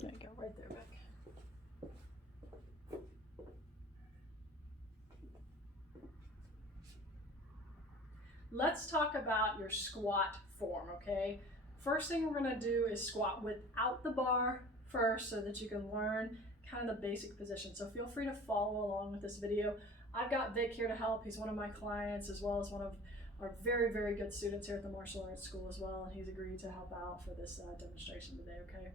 There you go, right there, Vic. Let's talk about your squat form, okay? First thing we're gonna do is squat without the bar first so that you can learn kind of the basic position. So feel free to follow along with this video. I've got Vic here to help. He's one of my clients as well as one of our very, very good students here at the Martial Arts School as well, and he's agreed to help out for this demonstration today, okay?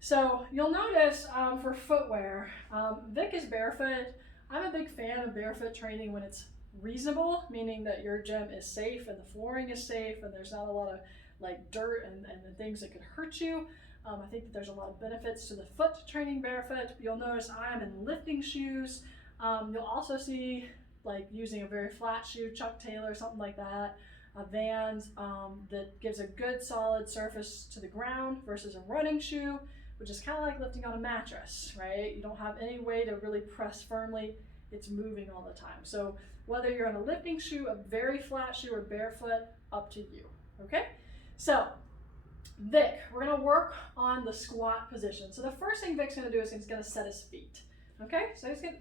So you'll notice for footwear, Vic is barefoot. I'm a big fan of barefoot training when it's reasonable, meaning that your gym is safe and the flooring is safe and there's not a lot of like dirt and the things that could hurt you. I think that there's a lot of benefits to the foot training barefoot. You'll notice I am in lifting shoes. You'll also see like using a very flat shoe, Chuck Taylor, something like that, a Vans that gives a good solid surface to the ground versus a running shoe, which is kind of like lifting on a mattress, right? You don't have any way to really press firmly. It's moving all the time. So whether you're in a lifting shoe, a very flat shoe, or barefoot, up to you, okay? So Vic, we're gonna work on the squat position. So the first thing Vic's gonna do is he's gonna set his feet, okay?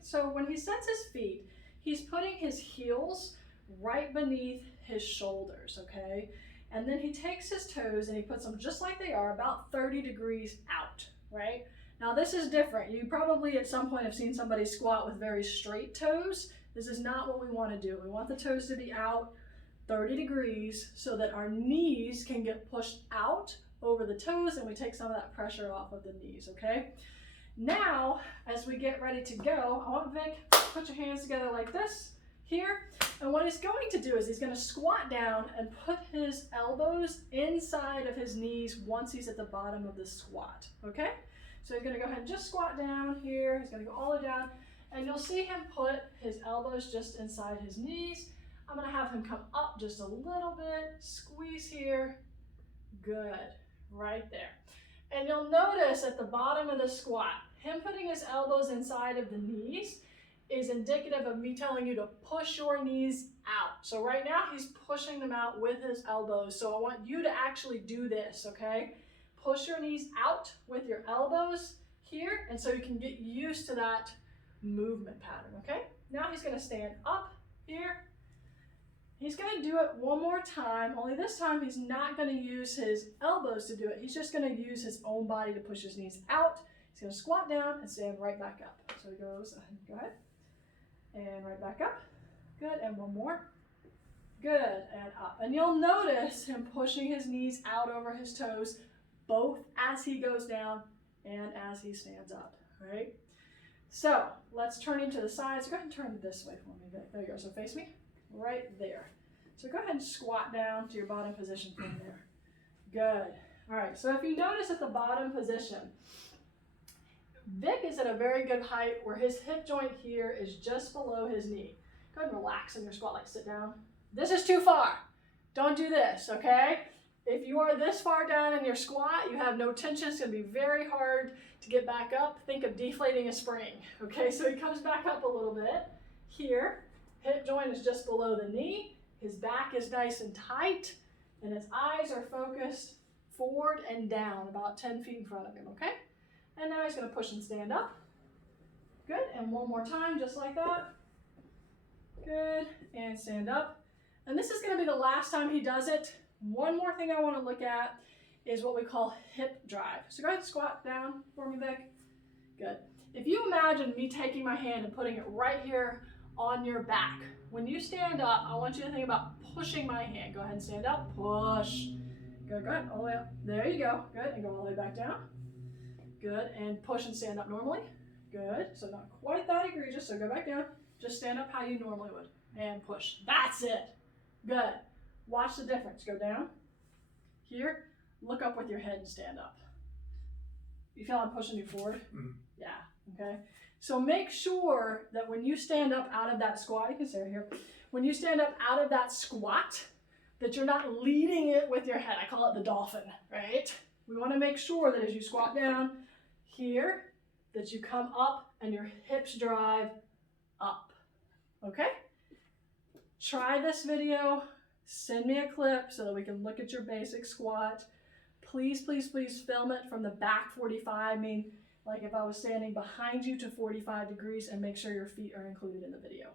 So when he sets his feet, he's putting his heels right beneath his shoulders, okay? And then he takes his toes and he puts them just like they are, about 30 degrees out, right? Now this is different. You probably at some point have seen somebody squat with very straight toes. This is not what we want to do. We want the toes to be out 30 degrees so that our knees can get pushed out over the toes and we take some of that pressure off of the knees, okay? Now, as we get ready to go, I want Vic, put your hands together like this here. And what he's going to do is he's going to squat down and put his elbows inside of his knees once he's at the bottom of the squat, okay? So he's going to go ahead and just squat down here. He's going to go all the way down. And you'll see him put his elbows just inside his knees. I'm going to have him come up just a little bit. Squeeze here. Good. Right there. And you'll notice at the bottom of the squat, him putting his elbows inside of the knees is indicative of me telling you to push your knees out. So right now he's pushing them out with his elbows. So I want you to actually do this, okay? Push your knees out with your elbows here, and so you can get used to that movement pattern, okay? Now he's gonna stand up here. He's gonna do it one more time, only this time he's not gonna use his elbows to do it. He's just gonna use his own body to push his knees out. He's gonna squat down and stand right back up. So he goes, go ahead, and right back up. Good, and one more. Good, and up. And you'll notice him pushing his knees out over his toes, both as he goes down and as he stands up, right? So let's turn him to the side. So go ahead and turn this way for me. There you go. So face me right there. So go ahead and squat down to your bottom position from there. Good. All right. So if you notice at the bottom position, Vic is at a very good height where his hip joint here is just below his knee. Go ahead and relax in your squat, like sit down. This is too far. Don't do this, okay? If you are this far down in your squat, you have no tension. It's going to be very hard to get back up. Think of deflating a spring. Okay, so he comes back up a little bit. Here, hip joint is just below the knee. His back is nice and tight, and his eyes are focused forward and down, about 10 feet in front of him, okay? And now he's going to push and stand up. Good, and one more time, just like that. Good, and stand up. And this is going to be the last time he does it. One more thing I want to look at is what we call hip drive. So go ahead and squat down for me, Vic. Good. If you imagine me taking my hand and putting it right here on your back, when you stand up, I want you to think about pushing my hand. Go ahead and stand up, push. Good, go ahead, all the way up. There you go. Good, and go all the way back down. Good, and push and stand up normally. Good, so not quite that egregious, so go back down. Just stand up how you normally would, and push. That's it. Good. Watch the difference. Go down. Here, look up with your head and stand up. You feel I'm pushing you forward? Mm-hmm. Yeah, okay. So make sure that when you stand up out of that squat, you can stay right here. When you stand up out of that squat, that you're not leading it with your head. I call it the dolphin, right? We want to make sure that as you squat down here, that you come up and your hips drive up, okay? Try this video. Send me a clip so that we can look at your basic squat. please, please, please film it from the back 45. I mean, like if I was standing behind you to 45 degrees, and make sure your feet are included in the video.